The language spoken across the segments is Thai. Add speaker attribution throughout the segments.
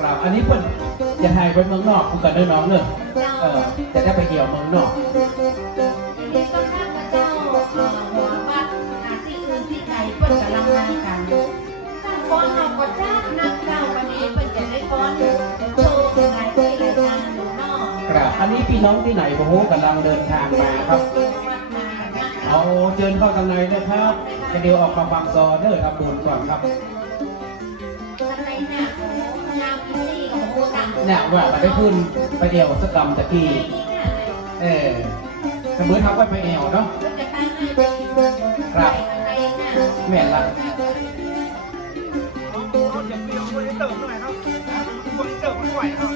Speaker 1: ครับอันนี้เพิ่นจะถ่ายไปเมืองนอกคุณกันเด้อน้องเนอะ
Speaker 2: เจ้า
Speaker 1: เออจะได้ไปเที่ยวเมืองนอก
Speaker 2: ทีนี้ก็ข้าพเจ้าเอ่อหัววัดหาที่อื่นที่ใดเปิ้นกำลังมากันข้างฟ้อนเราก็จ้างนักเจ้าวันนี้เปิ้นจะได้ฟ้อนโชว์หลายที่หลายทางอยู่นอก
Speaker 1: ครับอันนี้พี่น้องที่ไหนโอ้โหกำลังเดินทางมาครับ
Speaker 2: วัดนานะ
Speaker 1: เอาเชิญเข้าข้างในนะครับจะเดี๋ยวออกมาฟังซอเด้อทำบุญก่อนครับ
Speaker 2: เนี่ยว่า
Speaker 1: เราได้พูดไปเดียวสักกรรมตะกี้เออเสมอทำไว้ไปเอวเนาะ
Speaker 2: ก็จะตั้งให้เป็น
Speaker 1: ครับแม่นละ
Speaker 3: เอาเอาเสียงเปรี้ยวช่วยให้เติมหน่อยครับช่วยให้เติมไม่ไหวครับ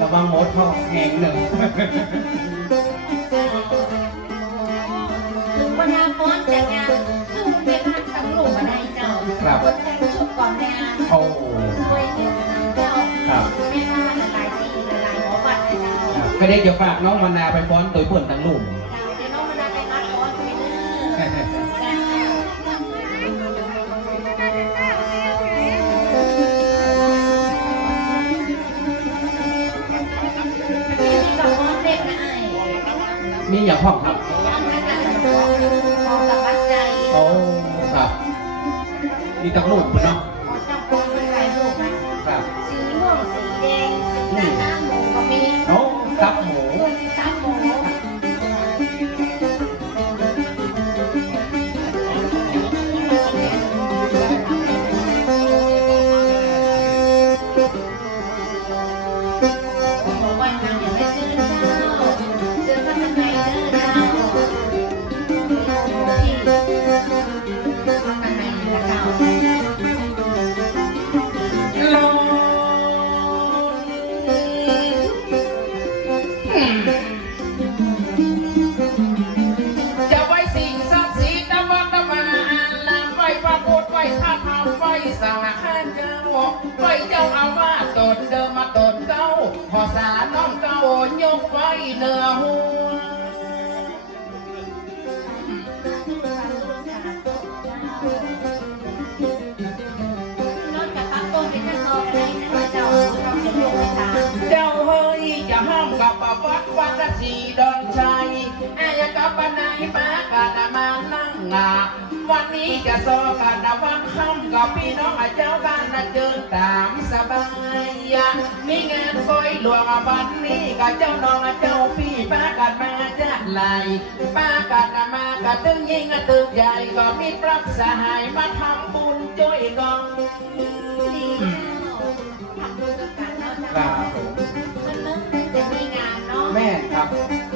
Speaker 2: ระ
Speaker 1: วังหมดท้องแหงหนึ่ง
Speaker 2: ถึงวันนาฟ้อนแต่งงานสู้เด็กหักตั้งลูกมาได้เจ้า
Speaker 1: ครับ
Speaker 2: คนแต่งชุดก่อนแต่งงาน
Speaker 1: โอ้
Speaker 2: ช่วยเด็กเจ้า
Speaker 1: ครับ
Speaker 2: แม่บ้านหลายๆที่หลายๆหมอวัดเลยเจ้า
Speaker 1: ครับก็ได้จะฝากน้องบรรณาไปฟ้อนตัวเพื่อนทั้งลูก
Speaker 2: อ
Speaker 1: ย่างห้องครับ
Speaker 2: ฟ้อนขนาดฟ้อนฟ้อนสะบัดใจ
Speaker 1: โอ้ครับมีทั้งลูกคุณเนาะ
Speaker 2: วัดวัด
Speaker 1: สีดอนชัยอายกับปนายมากันมานั่งงาวันนี้จะซอกันวังคำกับพี่น้องเจ้ากันนะเจิญตามสบายมีงานก้อยหลวงวันนี้กับเจ้าน้องเจ้าพี่ป้ากันมาจัดไหลป้ากันมากับตึงยิ่งตึกใหญ่ก็มีปรับสหายมาทำบุญช่วยกอง
Speaker 2: ดีเจ้าทำบุญกันเนาะเจ้ามั
Speaker 1: ครับ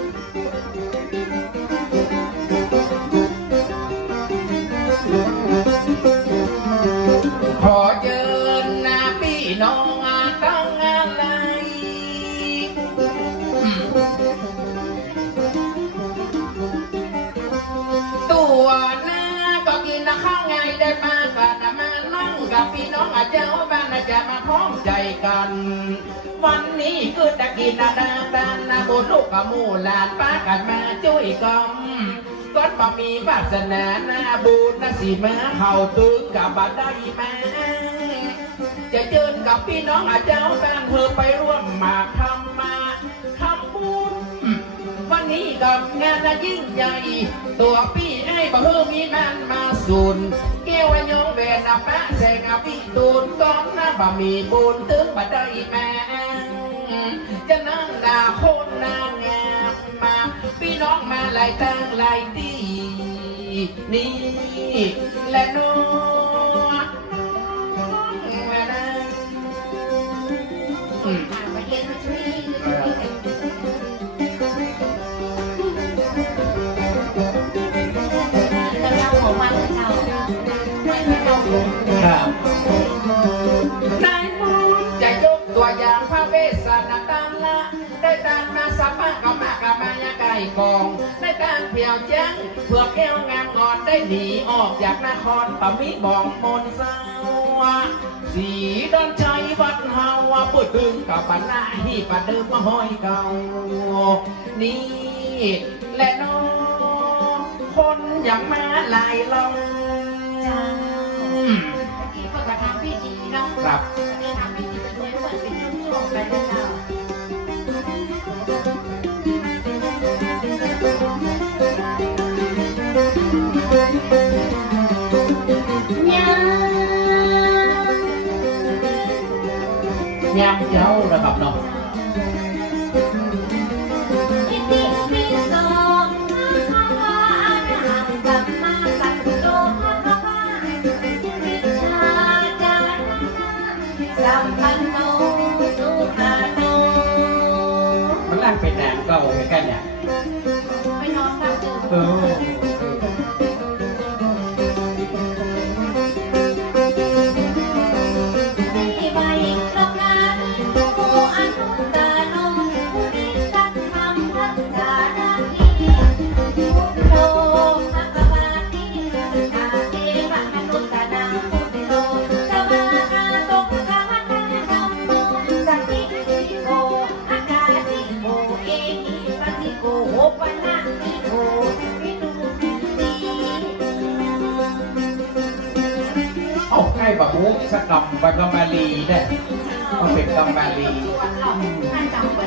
Speaker 1: เจ้าบ้านจะมาพ้องใจกัน วันนี้คือตะกินนาดาตานนาบุลูกกับมู่หลานป้ากันมาจุ้ยกอมก็บ่มีวาสนาหน้าบุญนะสีมาเข่าตึกกับบัดได้มาจะเจิญกับพี่น้องอาเจ้าบ้านเธอไปร่วมมาทำ นี้ดอกงานละยิ่งใหญ่ตัวพี่ไอ้บ่เฮมีแมนมาสูนเกี่ยวยงเวนนับแปะแสงพี่ตูนต้อนนะบ่มีบุญถึงบ่ได้แม่จะนั่งดาคนนางงามมาพี่น้องมาหลายตั้งหลายตีนี่และนู้องแม่น ครับนายมูลจะยกตัวอย่างพระเวสสันดรละ ได้ตามมาสัมภากมากมายาไก่กอง ได้ตามเพียวจังเพื่อแก้วงามงอนได้หนีออกจากนครปมิบองมนเศร้าสีดอนใจวัดเฮาว่าปุดตึงกับปันนาฮีปะเดิมมาห้อยเก่า นี่แหละน้องคนอย่างมาลายลอง ครับ
Speaker 2: อันนี้ทำ นล่าง
Speaker 1: เป็นแหนมเก่าแค่เนี่ย
Speaker 2: ไปนอนกับตื่น
Speaker 1: เออ
Speaker 2: เอา
Speaker 1: ให้บะมุสกรรมบะกำมาลีได้มันเป็นกำมาลี
Speaker 2: ท่านจำเป็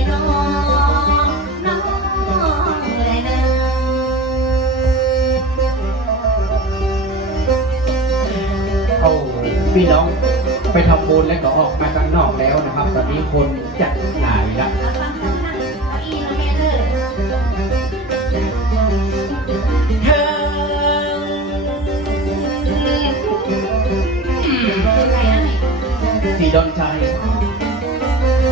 Speaker 2: ยน้องน้องเลยนะ
Speaker 1: เอาพี่น้องไปทำบุญแล้วก็ออกมาข้างนอกแล้วนะครับ ตอนนี้คนจัดหลายละ
Speaker 2: ดอ
Speaker 1: นใจ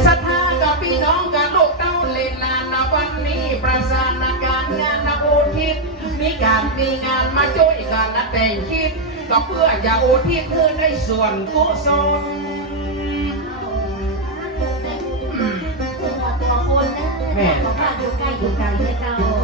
Speaker 1: ศรัทธากับพี่น้องกับลูกเต้าเล่นลานนะวันนี้ประสานการงานนะโอทิศมีการมีงานมาช่วยกันนะแต่งคิด ก็เพื่อจะโอทิศเพื่อได้ส่วนกุศล
Speaker 2: ขอบคุณนะขอพาอยู่ใกล้อยู่ไกลให้เจ้า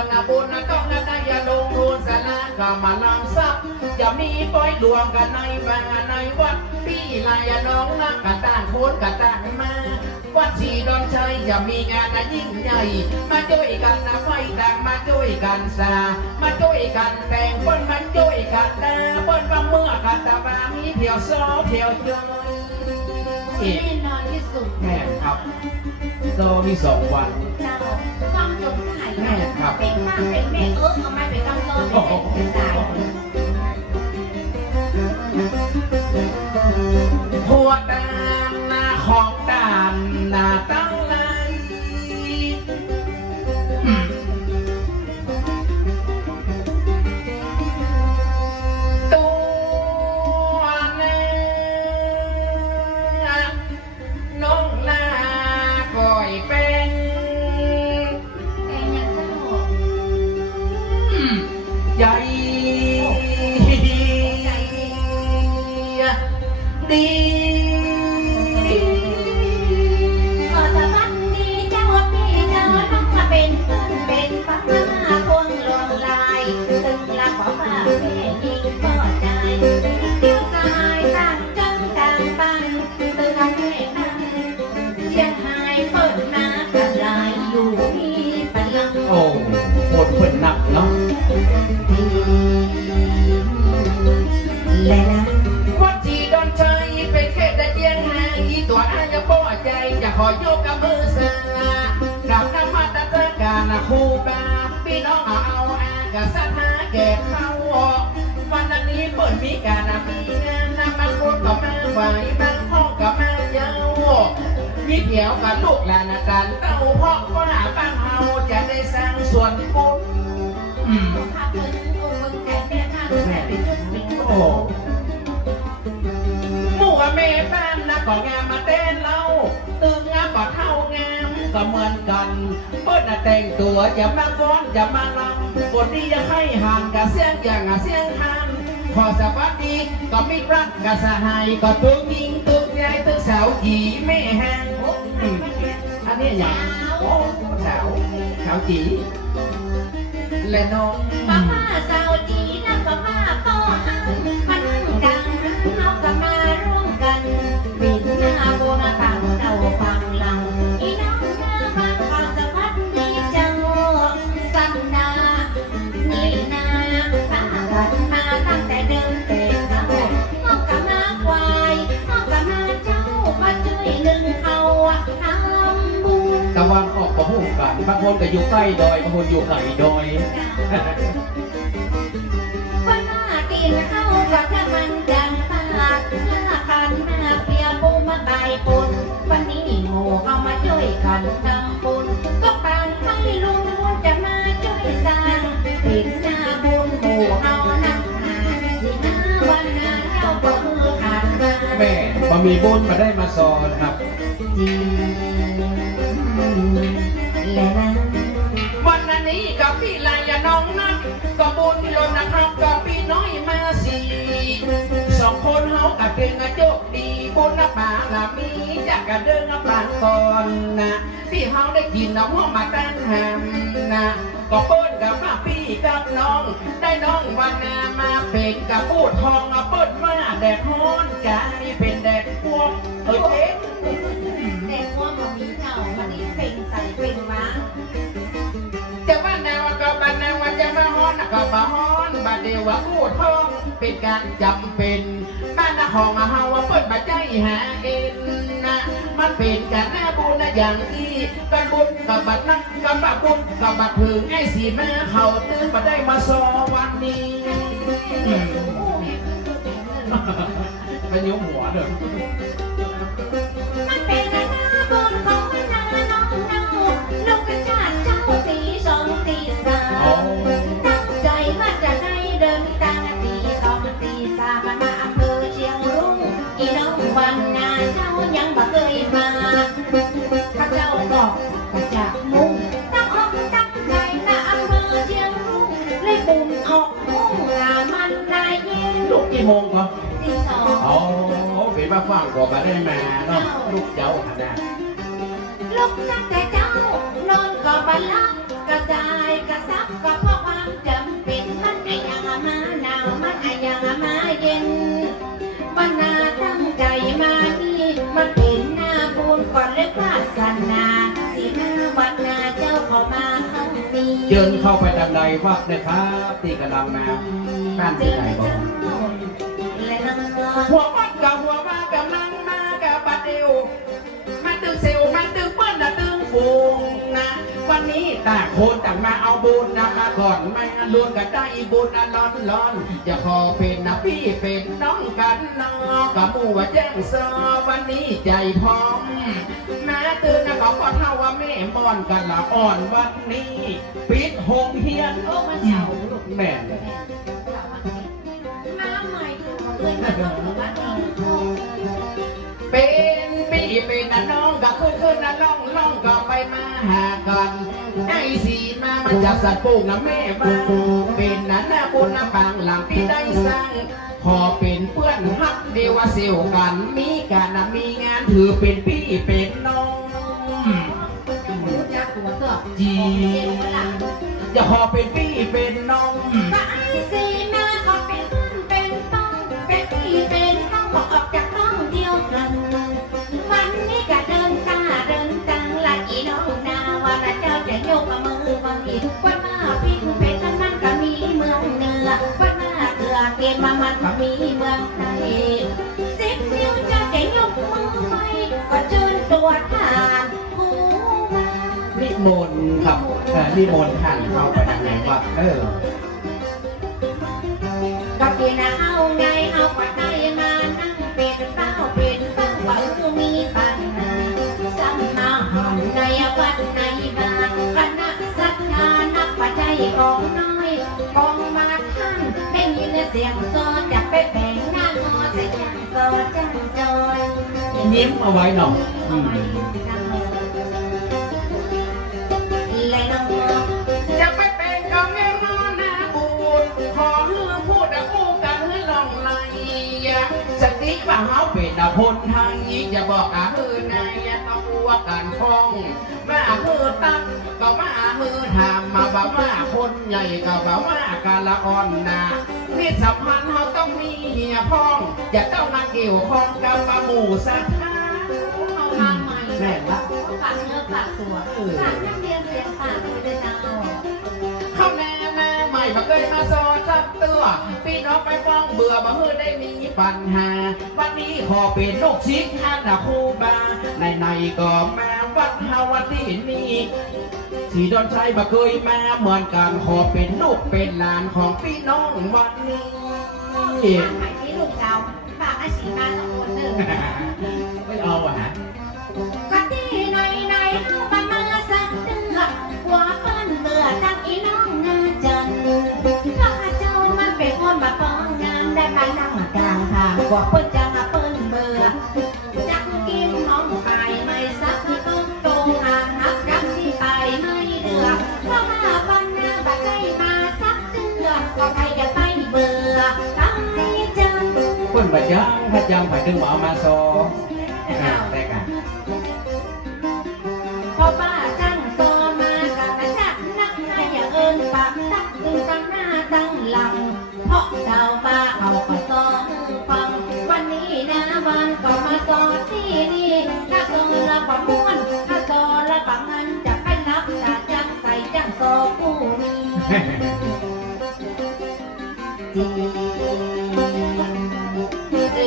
Speaker 1: การส่วนบุญนะต้องนะได้อย่าลงทุนสลาก็มานำทรัพย์จะมีปล่อยดวงกันในบ้านในวัดพี่ลายน้องนักกะต่างโคนกะต่างมาวัดสีดอนชัยจะมีงานนะยิ่งใหญ่ มาช่วยกันนะไฟต่างมาช่วยกันสามาช่วยกันแต่งป้นมันช่วยกันนะเปิ้นว่าเมื่อกันตะบามีเพียวซอเพียวจอย
Speaker 2: แน่นอน
Speaker 1: โซมีสองวัน
Speaker 2: เป็นป้าเป็นแม่เออเอาไม้ไปกำ
Speaker 1: ลั
Speaker 2: งเป็นแม่เปิดมีกา
Speaker 1: รมีงานนำมาคนก็มาไหวบางห้องก็มาเย้ามีเหี่ยวกับลูกหลานอาจารเต้าพราะว่าบ้านเฮาจะได้สร้างส่วนบุญอืม
Speaker 2: ข้าเพิ่นองค์เบิ่งแต่แม่ข้าแม่เป็นจุดเป็น
Speaker 1: โอ้หมู่ว่าแม่บ้านนะก็งามมาเต้นเล่าตึงงามก็เท่างามก็เหมือนกันเปิ้ลน่ะแต่งตัวอย่ามาฟ้อนอย่ามาลำบทนี้ยังให้ห่างกับเสียงอย่างกับเสียงทาน ขอสวัสดีก็มีรักกับสหายก็ตึงยิงตึงยายตึงสาวจีแม่แห้งโอ้อืมอันนี้อย่างโอ้สาวสาวจีและน้อง
Speaker 2: ป้าป้าสาวจีนะป้าป้าพ่อหังมัน นึ่งเอาทำบุญ
Speaker 1: ตะวันออกประหูกันบางคนก็อยู่ใกล้ดอยบางคนอยู่ไกลดอย
Speaker 2: วันหน้าตีนเข้ากับถ้ามันจังตลาดหน้าคันหน้าเปียปูมาตายปนวันนี้หมู่เข้ามาช่วยกันทำบุญก็ปานให้ลุงบุญจะมาช่วยสร้างปิดหน้าบุญหมู่เฮานักหนาสิหน้าวันหน้าเจ้าก็มือขาดมา
Speaker 1: แม่มามีบุญมาได้มาสอนครับวันนี้กับพี่ลายน้องนักก็บุญล้นนะครับกับพี่น้อยมาสี่สองคนเฮากับเป็นกระจกดีบุญนะป่าละมีจากกระเดินนะป่าก่อนนะพี่เฮาได้กินน้ำหัวมาตั้งหามนะก็เปิ้นกับป้าพี่กับ น้องได้น้องวันนามาเป็นกับปูดทองมาเปิ้นมาแดดฮ้อนกานี่เป็นแดดพวกเอ้ยเอ๊ะ
Speaker 2: แต่ว่ามันมีเจ้าวันนี้เป็นใส่เป็นม้า
Speaker 1: จะว่านาวก็บ้านนาวจะมาฮ้อนก็มาฮ้อนบาดเดียวว่าพูดทองเป็นการจำเป็นบ้านนาของเฮาว่าเปิดมาใจหาเอ็น มันเป็นการหน้าบุญนะอย่างที่กันบุญกับบัดนักกับบัดบุญกับบัดถึงไอ้สีแม่เขาตื้อมาได้มาซอวันนี้อืมมันยุ่งหัวเด้
Speaker 2: อ มา
Speaker 1: ฟังก็มาได้แมาเนาะลูกเจ้าขนาด
Speaker 2: ลูกตั้งแต่เจ้านอนก็บันลักกระจายกระซับก็เพราะความจำเป็นมันไอยังมาหนาวมันไอยังมาเย็น มันนาตั้งใจมาที่มันเป็นหน้าบุญก่อนเลยพลาดกันนาสีหน้าวัดนาเจ้าขอมาข้างนี้
Speaker 1: เดินเข้าไปทางใดวัดนะครับที่กำลังมาบ้านที่ไหนบอก หัวมันกับหัวมากำลังมากับปัดเอวมันตึงเซลมันตึงเปิ้ลนะตึงฟูงนะ วันนี้แต่าคนต่างมาเอาบุญนะมาก่อนไม่งั้นล้วนก็ได้บุญนะร้อนร้อนจะขอเป็นนะพี่เป็นน้องกันนอกับหมู่ว่าแจ้งซอวันนี้ใจพร้อมนะตื่นนะเขาก็เท่าว่าแม่มอนกันละอ่อนวันนี้ ปิดหงเฮียน
Speaker 2: โอ้มันเฉา
Speaker 1: แม่
Speaker 2: เลยมาต้องรู้ว่าต้อง
Speaker 1: เป็นพี่เป็นนะน้องก็ขึ้นขึ้นนะล่องล่องก็ไปมาหากันไอ้สีมามันจะสัตว์ปลูกนะแม่บ้างเป็นนะหน้าบุญนะบางหลังที่ได้สร้างพอเป็นเพื่อนฮักเดวาเซลกันมีการนะมีงานถือเป็นพี่เป็นน้อง
Speaker 2: รู้จักตัวเสื้อ
Speaker 1: จีจะขอเป็นพี่เป็นน้อง
Speaker 2: วันมาพิงเป็นทั้งนั้นก็มีเมืองเหนือวันมาเกลือเกณฑ์มามันก็มีเมืองไทยสิบนิ้วเจ้าจะยกมือไปก็เชิญตัวทานผู้มา
Speaker 1: นิมนต์ครับเอ่อนิมนต์ท่านเข้าไปทางไหนวะเออ
Speaker 2: ก็เปลี่ยนเอาไง เสียงซอจะไปแบ่งหน้างอใส่จ้างซอจ้างจอย
Speaker 1: ยิ้มเอาไว้หน่อยอืม
Speaker 2: และน้อง
Speaker 1: จะไปเป็นกับแม่มอนาบูดขอฮือพูดอะคู่กันฮือลองไล่สติว่าเฮาเป็นอะพลทางนี้จะบอกอะฮือนายต้องอัวกันฟองมาฮือตั้งก็มามือทำมาบ่ามาคนใหญ่ก็บ่าว่ากาละอ่อนนา มีสัมพันธ์เฮาต้องมีเหียพ้องจะต้องมาเกี่ยวข้องกับมาหมู่สัทธา
Speaker 2: เอามาใหม่
Speaker 1: แม่นละ
Speaker 2: ฝากเนื้อฝากตัวฝากนักเรียนเสียงฝากตัวด้วยนะเอา
Speaker 1: เข้าแน่แม่ใหม่มาเคยมาสอนจับตัวพี่น้องไปฟังเบื่อมาเฮือได้มีปัญหา วันนี้ขอเป็นลูกชิดท่านนะครูบาในในๆก็มา วัดฮาวาที่นี่สีดอนชัยมาเคยมาเหมือนกันขอเป็นลูกเป็นหลานของพี่น้องวันนี้
Speaker 2: ฝากใหม่ที่ลูกเราฝากอาชีพมาสองคนหนึ่ง
Speaker 1: ไม่เอาอะฮะ
Speaker 2: กะที่ไหนไหนเอามามาสักเดือนหัวเปิ้นเบื่อตั้งอีน้องนาจันถ้าเจ้ามันเป็นคนมาป้องงานได้มานั่งกลางทางกว่าเปิ้นจะมาเปิ้นเบื่อ บัด
Speaker 1: ยังพระจังไปถึงหมอมาซออ่าได้กัน
Speaker 2: พอป้าตั้งโซมากับนักนักนายอย่าเอิญปากตักตึงตั้งหน้าตั้งหลัง เพราะดาวป้าเอาก็ซอฟังวันนี้นะวันก็มาซอที่นี่ถ้าโซละปะม้วนถ้าโซละปะมันจะไปรับตาจังใส่จังโซผู้นี้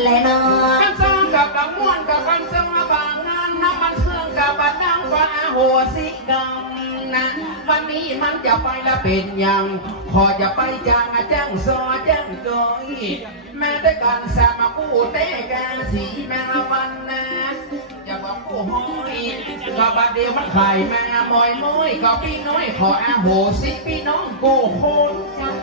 Speaker 2: จีและนอ
Speaker 1: กันซองกับกังม่วนกับกันซองบางงานน้ำมันเสื่องกับบัดดังฟ้าหัวสิกรรมนะวันนี้มันจะไปละเป็นยังพอจะไปจางจ้างซอจ้างจอยแม้แต่การสามากู้แต่กาสีแมงละวันนะจะบอกกู้ห้อยก็บัดเดียวมันไข่แมงมอยมอยก็พี่น้อยขออาโหสิพี่น้องโกโคน
Speaker 2: จัง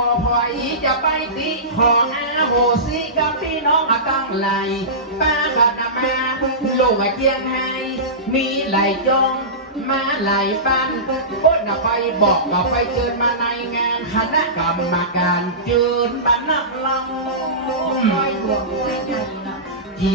Speaker 1: อพอยจะไปติขออาโหสิกับพี่น้องอะตั้งไหลป้ากัดมาลูกอะเจียงไฮมีไหลจองมาไหลปันพ้นอะไปบอกก็ไปเชิญมาในงานคณะกรรมการเชิญมานับล
Speaker 2: คอยดวงคอยใจเนาะำ
Speaker 1: จี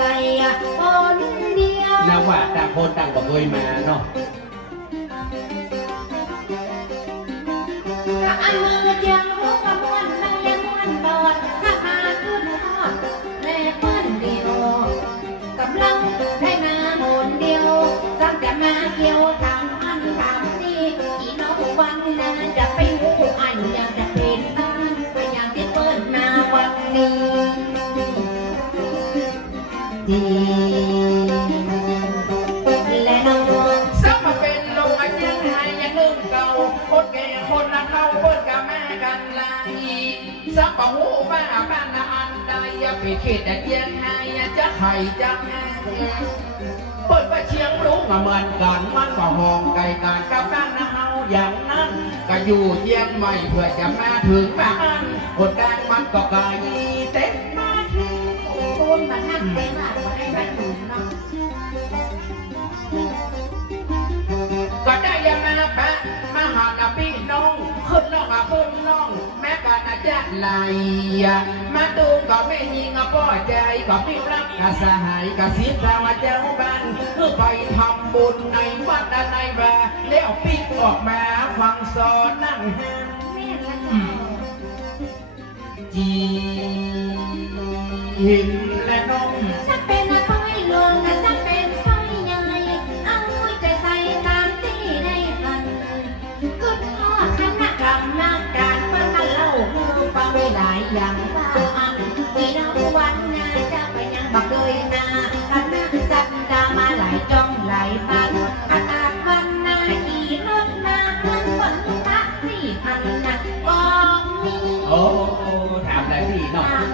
Speaker 1: อ้
Speaker 2: ยังข้าเจ้าก็บอกหูถูกจะไปนู่ใส่บนเดีย
Speaker 1: ว่าต่างคนต่างบ่เคยมาเนาะ
Speaker 2: ถ้าอันมือเดียวรู้ว่าม้วนในม้วนตอนถ้าพาขึ้นทอดแม่เปิ้นเดียวกำลังได้มาหนเดียวตั้งแต่มาเกี่ยวทำอันทำนี่อีน้องวันนาจะ ไป
Speaker 1: คิดแต่ยังไงจะไข่จะแม่เปิดว่าเชียงรู้มาเหมือนกันมันก็ห้องไก่กันกับบ้านนะเฮาอย่างนั้นก็อยู่เชียงใหม่เพื่อจะมาถึงบ้านคนดังมันก็ไกลเต็มมาที
Speaker 2: คูณมานั่งเต็มอะมาได้มาถึงเนาะ
Speaker 1: ก็ได้ยามาแปะมาหาดาพี่น้องขึ้นล่องมาขึ้นล่องแม่กันอา จจะไหลมาดูก็ไม่ยิงก็ป้อใจก็ไม่รักกสหายกสิทราเจ้าบ้านเมื่อไปทำบุญในวัดในบาแล้วปิ๊กออกมาฟังสอนนั่งห้าง
Speaker 2: แม่ละเจ้า
Speaker 1: จีหินและน้
Speaker 2: อง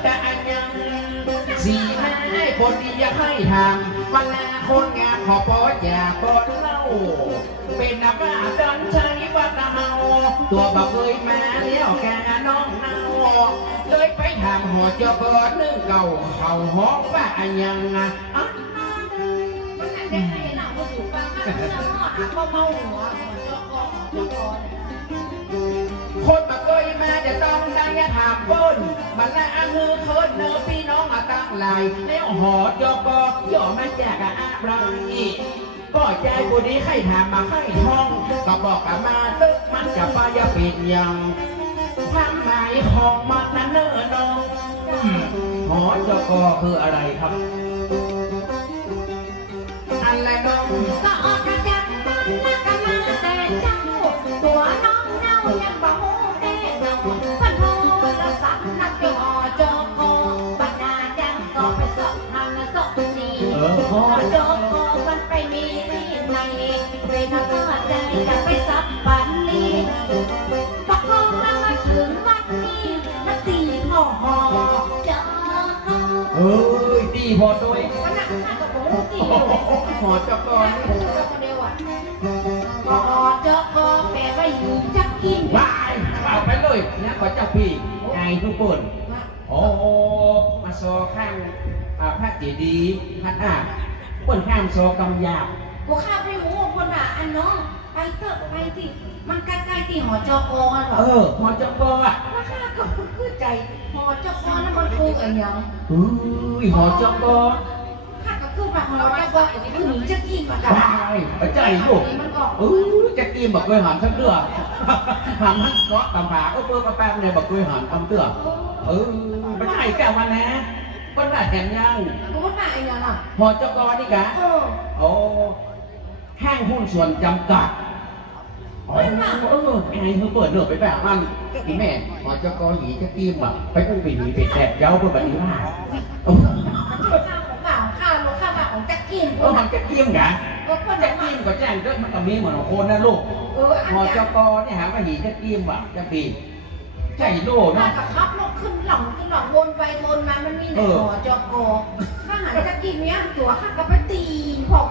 Speaker 2: มันคือ
Speaker 1: แต่อั
Speaker 2: น
Speaker 1: ยังสี่ให้คนดีอยากให้ทำวันลาคนงานขอปออย่าบนเล่า เป็นนาบ้าดันใช้วัดเฮาตัวบะเบยมาเลี้ยวแกน้องเนาเลยไปทำหอจอกอนึ่งเก่าเขาห้องว่าอันยังอะ
Speaker 2: มันอาจจะให้หนังมาสู่ฟังข้างเสื้อหอดก็เมาหัวหัวจกจกเนี่ย
Speaker 1: มาเคยมาจะต้องได้ถามเปิ้นมันละอาฮือเคินเนอพี่น้องมาตั้งหลายแล้วหอจอกอย่อมาแจกอะอะไรก็ใจบุดีใครถามมาให้ท่อง ก็บอกกันมาตึกมันจะไปยาปิดยังความหมายของมันนั้นเนอน้องอืมหอจอกคืออะไรครับอันละน้อง
Speaker 2: ก็ออกจากบ้านแล้วก็มาแต่เจ้าตัวน้องเน่ายังบ่ฮู้ แน่นอนพันโทรศัพท์นักเกี่ยวอจกบรรดาจังก็ไปสอบทางสอบนี
Speaker 1: เออ
Speaker 2: อจกมันไปมีที่ไหนเวลาก็ใจจะไปสับปันลีประคองแล้วมาถึงวันนี้นาตีหอหอจก
Speaker 1: เอ้ยตีพอตัวเอง
Speaker 2: ขนาดนั้นก็บ่ฮู้ตีอยู่
Speaker 1: หอจอก
Speaker 2: ก่อน
Speaker 1: นี่
Speaker 2: เจ้าคนเดียวอะ ย
Speaker 1: เนี่ยขอเจ้าพี่ไงทุกคนโอ้มาโซข้างอ่าพระเจดีย์พระธาตุคนข้ามโซกำยาบ
Speaker 2: กูข้าไปหูคนว่าอันน้องไปเถอะไปสิมันใกล้ๆที่หอจอกอหรอ
Speaker 1: เออหอจอกอะ
Speaker 2: ว่าข้าก็คือใจหอจอกอนั่นมันคืออะไรยัง
Speaker 1: เอ้ยหอจอก
Speaker 2: ข้า ก็คือว่าหอจอกอคือหนีจักกินมากัน
Speaker 1: วายไปใจลูก
Speaker 2: มันก็
Speaker 1: เออจะกินบักกล้วยหอมสักเตื้อหอมมันเกาะตำผาก็เพิ่มกระแป๊บเนี่ยบักกล้วยหอมตำเตื้อเออไปใจแก้วมันนะคนละแถมยัง
Speaker 2: กูว่าไอ้ยังอะ
Speaker 1: หอจอกนี่กะ
Speaker 2: เออ
Speaker 1: โอ้ห้างหุ้นส่วนจำกัดอ๋อเออไงเขาเปิดเนื้อไปแบบนั้นพี่แม่หอจอกหยีจะกิมอะไปอุ้มไปหนีไปแตกเย้าเพื่อแบบนี้ว่า
Speaker 2: กกิน
Speaker 1: เออมันจะกิมกะ
Speaker 2: ก็คน
Speaker 1: จะ
Speaker 2: จะ
Speaker 1: กิ
Speaker 2: กิ
Speaker 1: ม
Speaker 2: น
Speaker 1: ก็แจ้งเรื่องมันก็มีเหมือนคนนะลูก
Speaker 2: เอออัน
Speaker 1: หอ
Speaker 2: เนี้
Speaker 1: จ
Speaker 2: ย
Speaker 1: อกนี่หาว่าหยีจะกิมอะจะปีใช่โล
Speaker 2: ข้า
Speaker 1: เนาะ
Speaker 2: ก็ขับรถขึ้นหลังขึ้นหลอกวนไปวนมามันมีไหนหอจอกอข้าหันจะกินเนี้ยตัวข้าก็ไปตีนพอก